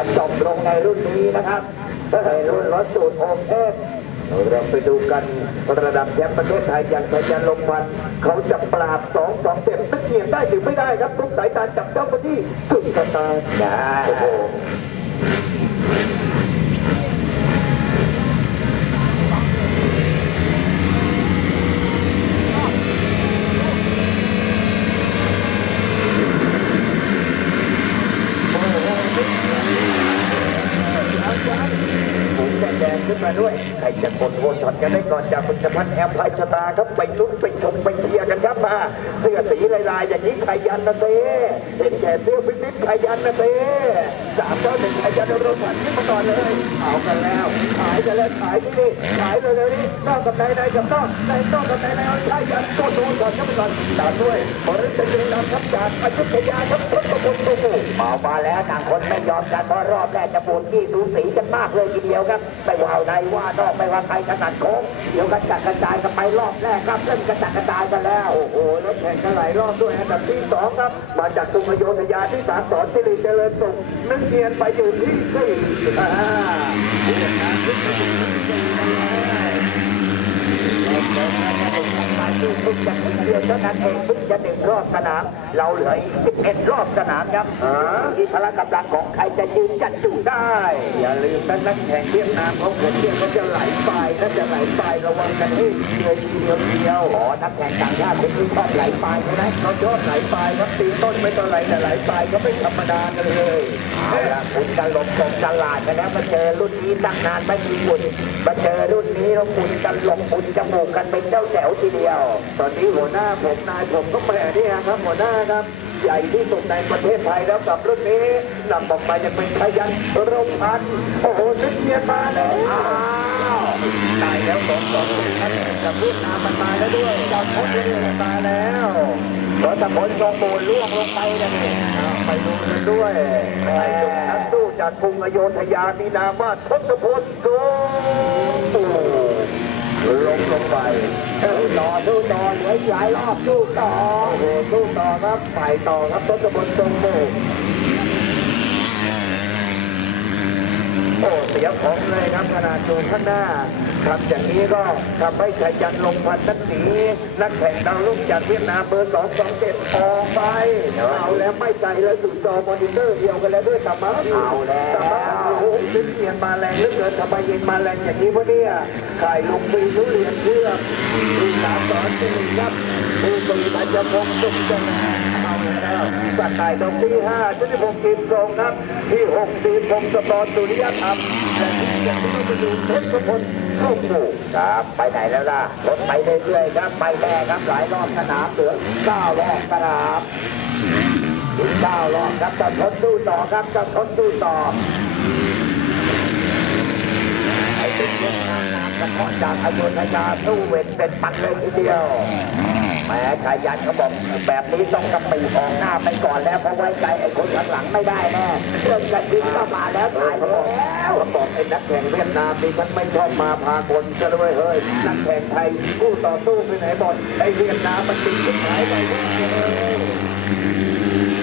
การจบลงในรุ่นนี้นะครับในรุ่นรถสูตรโอเอฟเราไปดูกันระดับแชมป์ประเทศไทยอย่างชายยันลงมันเขาจะปราบสองสองเจ็ดตึกเกียนได้หรือไม่ได้ครับทุกสายตาจับจ้องไปที่สุดตาโอ้โห ผมแดงๆขึ้นมาด้วย ใครจะกดโอนช็อต กันได้ก่อนจากคุณชพัน์แอมไพชตาครับไปลุ้นไปชมไปเชียร์กันครับมาเสื้อสีลายๆอย่างนี้ใคยันนะเต้เห็นแก่เสื้อพิพิธใคยันนะเต้สามเก้าหนึ่งใคยันโรถันขึ้นมาก่อนเลยเอากันแล้วขายกันแล้วขายที่นี่ขายเลยเลยนี่นอกกับในในกับนอกในนอกกับในในเอาใช่ยันตัวโดนก่อนครับก่อนตามด้วยบริษัทเจริญนำครับจากอยุธยาครับ ทศพลตุกูมามาแล้วต่างคนไม่ยอมกันเพราะรอบแรกจะบูดที่สูสีกันมากเลยทีเดียวครับไม่ว่าในว่านอกไม่ว่าใครถนัดโค้งเดี๋ยวกระจัดกระจายกันไปรอบแรกครับเริ่มกระจัดกระจายกันแล้วโอ้โหรถแข่งกันหลายรอบด้วยอันดับที่สองครับมาจากกรุงอโยธยาที่สามสอนสิริเจริญสุขนึกเนียนไปอยู่ที่สี่อ่า เพิ่งจะเดียวเท่านั้นเองเพิ่งจะหนึ่งรอบสนาม เราเหลืออีกสิบเอ็ดรอบสนามครับที่พละกำลังของใครจะยืนจัดจุได้ อย่าลืมนะนักแข่งเวียดนามเขาผมเรียกเขาจะไหลไปถ้าจะไหลไประวังกันให้เดียวทีเดียวเดียวอ๋อนักแข่งต่างชาติเป็นที่ชอบไหลไปใช่ไหมเขาชอบไหลไปครับตีต้นไม่ต้องไหลแต่ไหลไปก็ไม่ธรรมดากันเลยเอาละคุณจะหลบกบตลาดกันแล้วมาเจอรุ่นนี้ตั้งนานไม่มีบุญมาเจอรุ่นนี้แล้วคุณจะหลบคุณจมูกกันเป็นเจ้าแถวทีเดียวตอนนี้หัวหน้าผมนายผมก็แหมนี่ครับหัวหน้าครับ ใหญ่ที่สุดในประเทศไทยแล้วกับรุ่นนี้นำออกมายังเป็นขยันรมพันโอ้โหนึกเนียนมาแล้วตายแล้วสองสองครับกับเวียดนามันมาแล้วด้วยจอมพลนี่มาแล้วรถตะพลทรงบูรล่วงลงไปนะนี่อ้าวไปดูกันด้วยไอ้หนุ่มนักสู้จากกรุงอโยธยามีนามว่าทศพลโก ลงลงไปสู้ต่อสู้ต่อไว้หลายรอบสู้ต่อสู้ต่อครับไปต่อครับต้นตะบนตรงบู โอ้เสียของเลยครับขนาดอยู่ข้างหน้าทำอย่างนี้ก็ทำให้ชัยยันลงพันนักหนีนักแข่งดาวรุ่งจากเวียดนามเบอร์สองสองเจ็ดออกไปเอาแล้วไม่ใจแล้วสุดจอมอนิเตอร์เดียวกันแล้วด้วยธรรมะเอาแล้วธรรมะโอ้โหชิ้นเทียนมาแรงเหลือเกินทำไมยิงมาแรงอย่างนี้วะเนี่ยขายลงปีทุเรียนเชื่อมสามสอนสี่ครับดูปีปัญญพงสุขจัง สักไก่ตรงที่ห้าชุดที่ผมทีมตรงครับที่หกทีมผมสปอร์ตสุริยธรรมและที่เจ็ดที่ต้องไปดูเพชรพลเข้าหมู่ครับไปไหนแล้วล่ะรถไปเรื่อยๆครับไปแด่ครับหลายรอบสนามเหลือเก้ารอบสนามเก้ารอบครับจะทนดูต่อครับจะทนดูต่อไอ้ตุ๊กเล่นน้ำน้ำกระพอน จากอโยธยาสู้เวทเป็นปันเลยทีเดียวแหม้ชายยันเขาบอกแบบนี้ต้องกระปีออกหน้าไปก่อนแล้วเพราะไว้ใจไอ้คนข้างหลังไม่ได้แน่เรื่องกระดิ่งก็มาแล้วตายแล้วบอกไอ้นักแข่งเวียดนามนี่ฉันไม่ชอบมาพากลจะด้วยเฮ้ยนักแข่งไทยคู่ต่อสู้ไปไหนหมดไอ้เวียดนามมันติดขึ้นหายไปเลย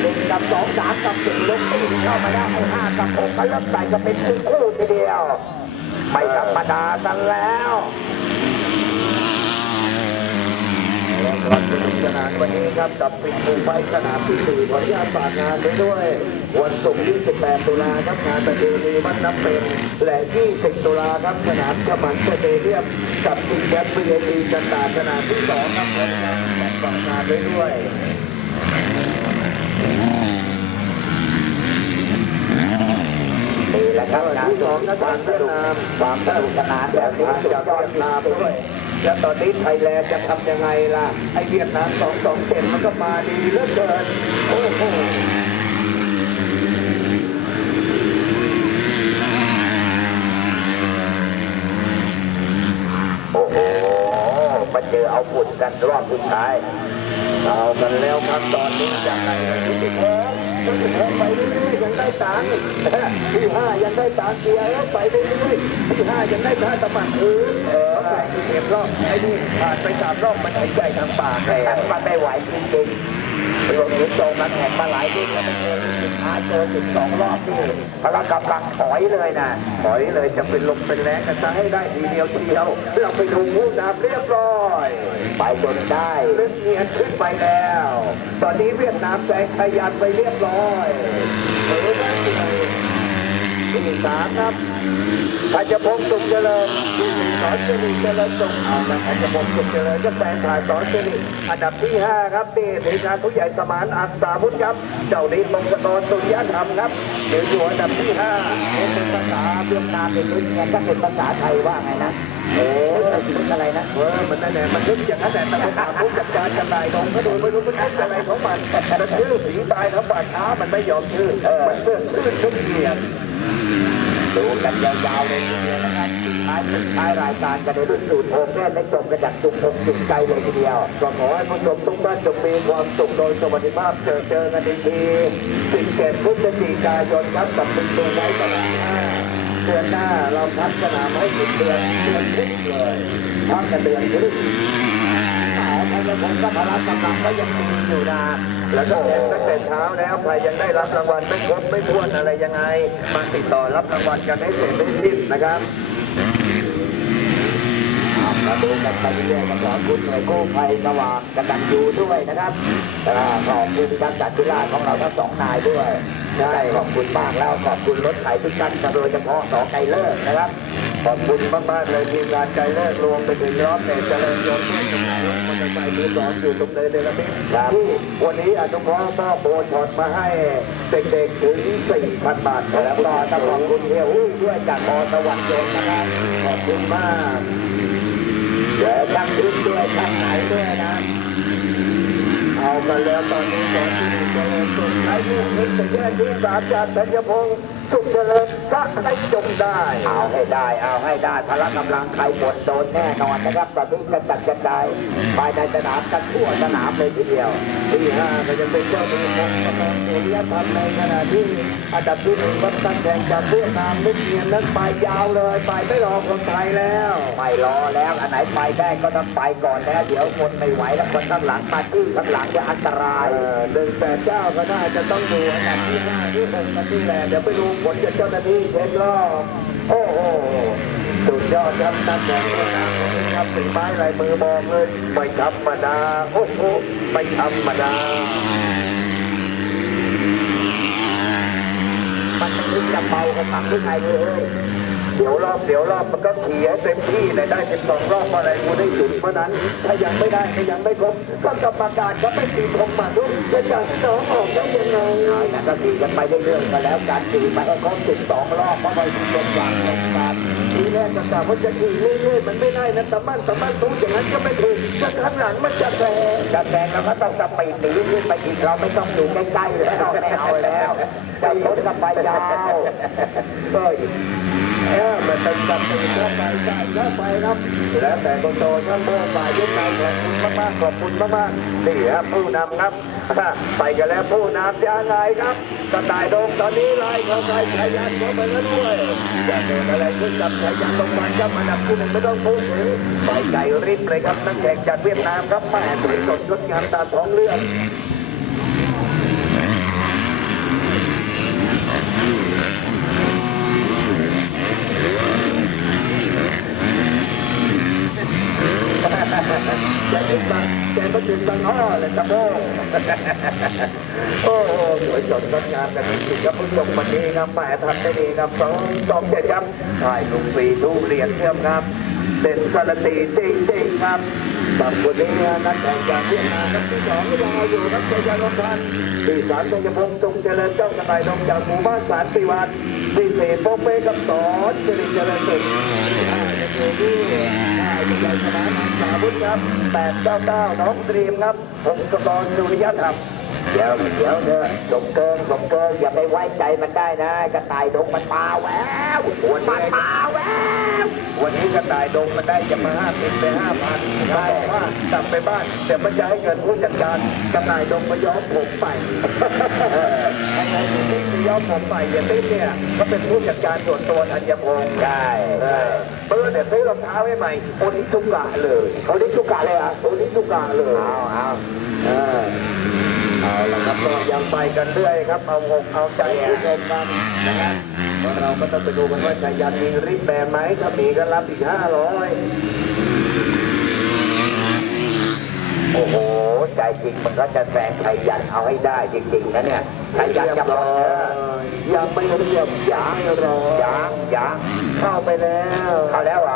หนึ่งกับสองสามกับสี่ลงตีเข้ามาได้ไอ้ห้ากับหกก็เริ่มใส่จะเป็นคู่คู่ทีเดียว ไม่ธรรมดากันแล้วและความสนุกสนานวันนี้ครับกับปิดมือไฟสนามที่สี่ขออนุญาตฝากงานไปด้วย วันศุกร์ที่18ตุลาครับงานประเพณีวัดน้ำเป็นและ20ตุลาครับสนามขมันสเตเดียมกับสิงแกนพีเอทีจันตาสนามที่สองครับขออนุญาตฝากงานไปด้วย นี่แหละ ครับงานของนักความสนุกความสนุกสนานแบบนี้จะยอดนาไปด้วยแล้วตอนนี้ไทยแลนด์จะทำยังไงล่ะไอเวียดนามสองสองเจ็ดมันก็มาดีเหลือเกินโอ้โหโอ้โหมาเจอเอาฝุ่นกันรอบสุดท้ายเอากันแล้วครับตอนนี้ยังไงที่ติดแพ้ที่ติดแพ้ ไปเรื่อยๆยังได้ตังค์ที่ห้ายังได้ตังค์เกียร์แล้วไปเรื่อยๆที่ห้ายังได้ค่าตะบันคืนเออแข่งอีกเอ็มรอบไอ้นี่ผ่านไปสามรอบมันหายใจทางปากเลยมันไม่ไหวจริงๆ รวมถึงโจงนั้นแห่งมาหลายรุ่นแล้วไม่เจอสุดท้ายเจอถึงสองรอบที่พละกำลังถอยเลยนะถอยเลยจะเป็นลมเป็นแรงกันซะให้ได้ทีเดียวทีเดียวเราไปดูผู้นำเรียบร้อยไปจนได้ลึกเงียนขึ้นไปแล้ว ตอนนี้เวียดนามแซงขยันไปเรียบร้อยเออ ได้เลยที่สามครับพัชพงศ์สุขเจริญที่สี่สอนสิริเจริญสุขเอาละพัชพงศ์สุขเจริญก็แซงผ่านสอนสิริอันดับที่ห้าครับนี่ทีมงานผู้ใหญ่สมานอักษาพุทธครับ เจ้าดีมงคลสุริยธรรมครับเดี๋ยวอยู่อันดับที่ห้าเป็นภาษาเวียดนามเป็นรุ่นไงถ้าเป็นภาษาไทยว่าไงนะโอ้รุ่นอะไรนะเออมันนั่นแหละมันนึกอย่างนั้นแหละแต่ผมถามผู้จัดการจำหน่ายนมก็ดูไม่รู้มันนึกอะไรของมันมันชื่อสีตายทั้งป่าช้ามันไม่ยอมชื่อมันเลือกชื่อทุกเกียรติ ดูกันยาวๆเลยทีเดียวนะครับท้ายสุดท้ายรายการกันในรุ่นสูตรโอเพ่นได้ชมกันจากจุกอกจุกใจเลยทีเดียว ก็ขอให้ผู้ชมทุกบ้านจงมีความสุขโดยสวัสดิภาพเจอเจอกันอีกทีสิบเจ็ดพฤศจิกายนครับกับเป็นตัวไว้สนามห้าเดือนหน้าเราพักสนามให้ถึงเดือนเดือนครึ่งเลยพักกันเดือนครึ่งแต่ใครจะผมก็พลังกำลังก็ยังมีอยู่นะ แล้วก็แข่งตั้งแต่เช้าแล้วใครยังได้รับรางวัลไม่ครบไม่ถ้วนอะไรยังไงมาติดต่อรับรางวัลกันให้เสร็จให้สิ้นนะครับเอามาดูกันไปเรื่อยๆกันขอบคุณหน่วยกู้ภัยสว่างกตัญญูด้วยนะครับขอบคุณทางจัดจุฬาของเราทั้งสองนายด้วยใช่ขอบคุณมากแล้วขอบคุณรถไถทุกท่านโดยเฉพาะสองไกเลิกนะครับ ขอบคุณมากๆเลยทีมงานใจเลิกรวมไปถึงรอบเอกเจริญยนต์ด้วยทุกคนมอเตอร์ไซค์มือสองอยู่ตรงเลยในระเบียบที่วันนี้อนุเคราะห์มอบโบช็อตมาให้เด็กๆถึง 4,000 บาทแล้วก็ต้องขอบคุณเฮียอุ้ยด้วยจากอสวรรค์ยนต์นะครับขอบคุณมากเดี๋ยวช่างดึงด้วยช่างไหนด้วยนะเอามาแล้วตอนนี้ตอนที่เจริญสุดท้ายลูกนิดแต่แยกที่สามจากธัญพงศ์ สุขเจริญก็ให้จงได้ เอาให้ได้ เอาให้ได้พละกำลังใครหมดโดนแน่นอนนะครับตอนนี้กระจัดกระจายภายในสนามกันทั่วสนามเลยทีเดียว ที่ห้าก็ยังเป็นเจ้าตัวของกำลังสุริยธรรมในขณะที่อันดับที่หนึ่งบัตตันแข่งจากเวียดนามลึกเงียนนั้นไปยาวเลยไปไม่รอคนไทยแล้วไม่รอแล้วอันไหนไปได้ก็ต้องไปก่อนแล้ว เดี๋ยวคนไม่ไหวแล้วคนข้างหลังมาที่ข้างหลังจะอันตรายหนึ่งแปดเก้าก็น่าจะต้องดูอันดับที่ห้าที่หกกันนี่แหละเดี๋ยวไปดูผลจากเจ้าหน้าที่เช็ครอบโอ้โหสุดยอดครับนักแข่งนามครับสีไม้ลายมือมองเลยไม่ธรรมดาโอ้โหไม่ธรรมดามันจะลึกจะเบากันตักขึ้นไงเลย เดี๋ยวรอบเดี๋ยวรอบมันก็ขี่ให้เต็มที่เลยได้เป็นสองรอบอะไรกูได้จุดเพราะนั้นถ้ายังไม่ได้ก็ยังไม่ครบก็กรรมการก็ไม่ตีผมมาทุกจะจากที่สองออกได้ยังไงนั่นก็ขี่กันไปเรื่อยๆก็แล้วการขี่ไปให้ครบสิบสองรอบเพราะไปถึงตรงกลางตรงกลางทีแรกจะกล่าวว่าจะขี่เรื่อยๆมันไม่ได้นะแต่มั่นแต่มั่นทุกอย่างนั้นก็ไม่ถูกจะข้างหลังมันจะแซงจะแซงเราก็ต้องสปีดหนีขึ้นไปอีกเราไม่ต้องอยู่ใกล้ๆเลยเราไม่เอาแล้วจะทนกันไปยาวเฮ้ย เออมันเป็นกับตีเข้าไปใช่เข้าไปครับ แล้วแต่คนโตท่านเมื่อฝ่ายยุคไหนขอบคุณมากๆขอบคุณมากๆนี่ครับผู้นำครับ ไปกันแล้วผู้นำยังไงครับกระต่ายดงตอนนี้ไล่เขาไปชายันเขาไปแล้วด้วยจะเกิดอะไรขึ้นกับชายันลงมาครับอันดับที่หนึ่งไม่ต้องพูดถึงไปไกลริบเลยครับนักแข่งจากเวียดนามครับแม่สวยสดงดงามตาท้องเลือด จะถึงบางแกก็ถึงบางอ้อ เลยตะโบโอ้โหสวยสดงดงามกันจริงๆครับผู้ชมวันนี้ครับแหมทำได้ดีครับสองสองเจ็ดครับถ่ายลุงฟรีทุเรียนเทียมครับเด่นการันตีจริงๆครับตับคนนี้นักแข่งจากเวียดนามครับที่สองก็ยังเออยู่ครับเจยารพันธ์ที่สามชัยพงศ์จงเจริญเจ้ากระต่ายดงจากหมู่บ้านสารติวันที่สี่โป๊เป้กับสอนสิริญเจริญสุขที่ห้าเจะอยู่ ที่ได้ที่ใหญ่สาวุธครับแปดเก้าเก้าน้องตรีมครับผมกรสุริยธรรม ดี๋ยวเดี๋ยวเถอะสมเกินสมเกินอย่าไปไว้ใจมันได้นะ กระต่ายดงมันมาแววมันมาแวววันนี้กระต่ายดงมันได้จะมาห้าสิบไปห้าพันได้ว่ากลับไปบ้านเดี๋ยวมันจะให้เงินผู้จัดการกระต่ายดงมาย้อมผมไปทำไมถึงไม่ย้อมผมไปอย่าติ๊กเนี่ยก็เป็นผู้จัดการส่วนตัวธัญพงศ์ได้เปิดเนี่ยซื้อรองเท้าให้ใหม่โอนิสุกะเลยโอนิสุกะเลยอะโอนิสุกะเลยเอาเอาเออ เอาละครับก็ยังไปกันเรื่อยครับ เอาหกเอาใจผู้ชมกันนะครับว่าเราก็ต้องไปดูกันว่าชายันมีริบแบนไหมถ้ามีก็รับอีกห้าร้อยโอ้โห ใจจริงมันก็จะแซงชัยยันเอาให้ได้จริงๆนะเนี่ยชัยยันจะรอยังไม่เรียบยางรอยางยางเข้าไปแล้วเข้าแล้วเหรอะ